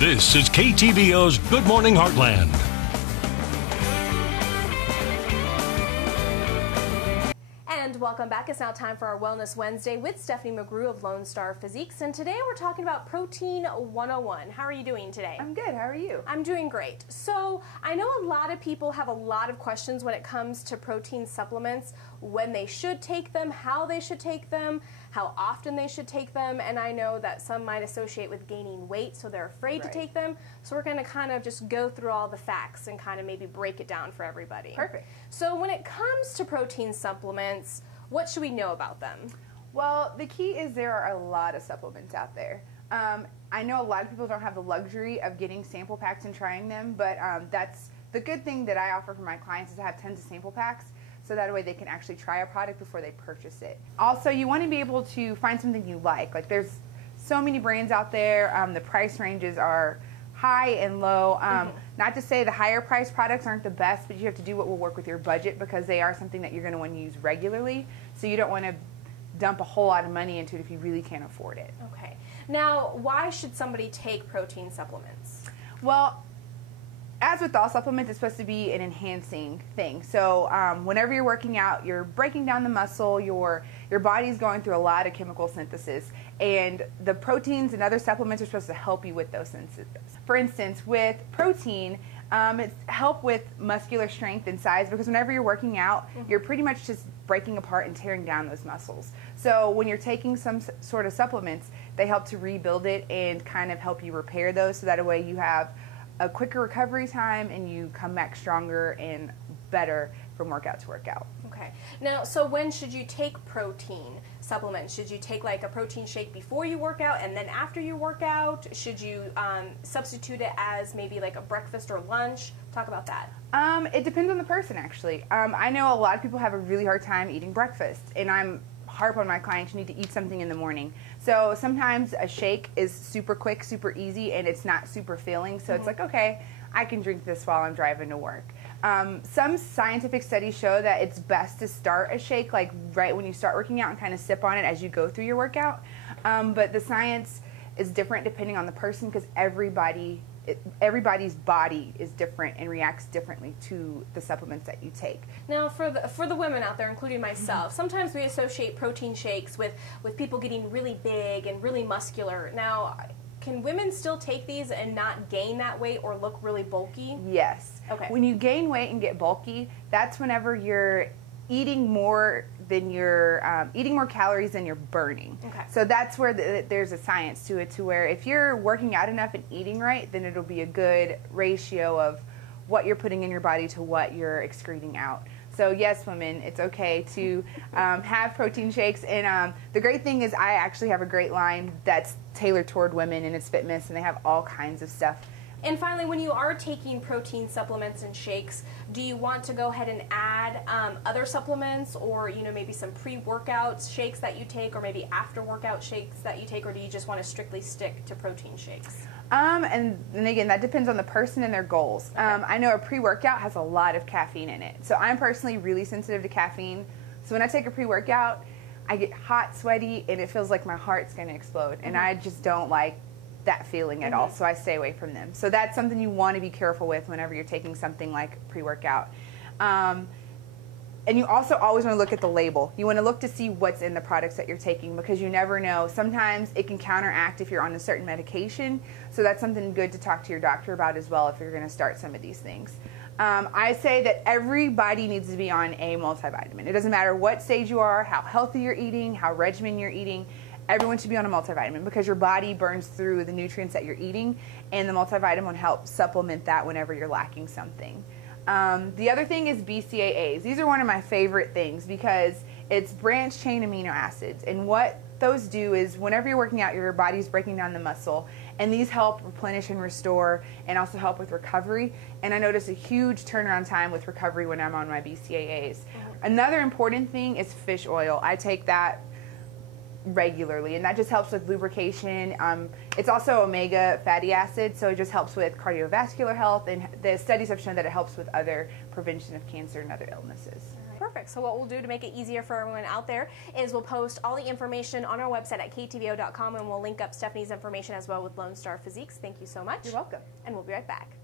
This is KTVO's Good Morning Heartland. And welcome back. It's now time for our Wellness Wednesday with Stephanie McGrew of Lone Star Physiques. And today we're talking about Protein 101. How are you doing today? I'm good. How are you? I'm doing great. So I know a lot of people have a lot of questions when it comes to protein supplements, when they should take them, how they should take them, how often they should take them, and I know that some might associate with gaining weight, so they're afraid to take them. So we're going to kind of just go through all the facts and kind of maybe break it down for everybody. Perfect. So when it comes to protein supplements, what should we know about them? Well, the key is there are a lot of supplements out there. I know a lot of people don't have the luxury of getting sample packs and trying them, but that's the good thing that I offer for my clients is to have tons of sample packs, so that way they can actually try a product before they purchase it. Also, you want to be able to find something you like. Like, there's so many brands out there. The price ranges are high and low. Not to say the higher priced products aren't the best, but you have to do what will work with your budget because they are something that you're going to want to use regularly. So you don't want to dump a whole lot of money into it if you really can't afford it. Okay. Now, why should somebody take protein supplements? Well, as with all supplements, it's supposed to be an enhancing thing. So whenever you're working out, you're breaking down the muscle, your body's going through a lot of chemical synthesis, and the proteins and other supplements are supposed to help you with those synthesis. For instance, with protein, it's help with muscular strength and size because whenever you're working out, you're pretty much just breaking apart and tearing down those muscles. So when you're taking some sort of supplements, they help to rebuild it and kind of help you repair those so that way you have a quicker recovery time and you come back stronger and better from workout to workout. Okay. Now, so when should you take protein supplements? Should you take like a protein shake before you work out and then after you work out? Should you substitute it as maybe like a breakfast or lunch? Talk about that. It depends on the person, actually. I know a lot of people have a really hard time eating breakfast, and I'm harp on my clients, you need to eat something in the morning. So sometimes a shake is super quick, super easy, and it's not super filling. So it's like, okay, I can drink this while I'm driving to work. Some scientific studies show that it's best to start a shake like right when you start working out and kind of sip on it as you go through your workout. But the science is different depending on the person because everybody's body is different and reacts differently to the supplements that you take. Now, for the women out there, including myself, sometimes we associate protein shakes with people getting really big and really muscular. Now, can women still take these and not gain that weight or look really bulky? Yes. Okay. When you gain weight and get bulky, that's whenever you're eating more than you're eating more calories than you're burning. Okay. So that's where there's a science to it, to where if you're working out enough and eating right, then it'll be a good ratio of what you're putting in your body to what you're excreting out. So yes, women, it's okay to have protein shakes. And the great thing is I actually have a great line that's tailored toward women, and it's Fitness, and they have all kinds of stuff. And finally, when you are taking protein supplements and shakes, do you want to go ahead and add other supplements or, maybe some pre-workout shakes that you take or maybe after-workout shakes that you take, or do you just want to strictly stick to protein shakes? And again, that depends on the person and their goals. Okay. I know a pre-workout has a lot of caffeine in it. So I'm personally really sensitive to caffeine. So when I take a pre-workout, I get hot, sweaty, and it feels like my heart's going to explode. And I just don't like that feeling at all, so I stay away from them. So that's something you want to be careful with whenever you're taking something like pre-workout. And you also always want to look at the label. You want to look to see what's in the products that you're taking because you never know. Sometimes it can counteract if you're on a certain medication, so that's something good to talk to your doctor about as well if you're going to start some of these things. I say that everybody needs to be on a multivitamin. It doesn't matter what stage you are, how healthy you're eating, how regimen you're eating. Everyone should be on a multivitamin because your body burns through the nutrients that you're eating, and the multivitamin will help supplement that whenever you're lacking something. The other thing is BCAAs. These are one of my favorite things because it's branched chain amino acids, and what those do is whenever you're working out, your body's breaking down the muscle, and these help replenish and restore and also help with recovery. And I notice a huge turnaround time with recovery when I'm on my BCAAs. Another important thing is fish oil. I take that regularly, and that just helps with lubrication. It's also omega fatty acid, so it just helps with cardiovascular health, and the studies have shown that it helps with other prevention of cancer and other illnesses. Perfect. So what we'll do to make it easier for everyone out there is we'll post all the information on our website at ktvo.com, and we'll link up Stephanie's information as well with Lone Star Physiques. Thank you so much. You're welcome. And we'll be right back.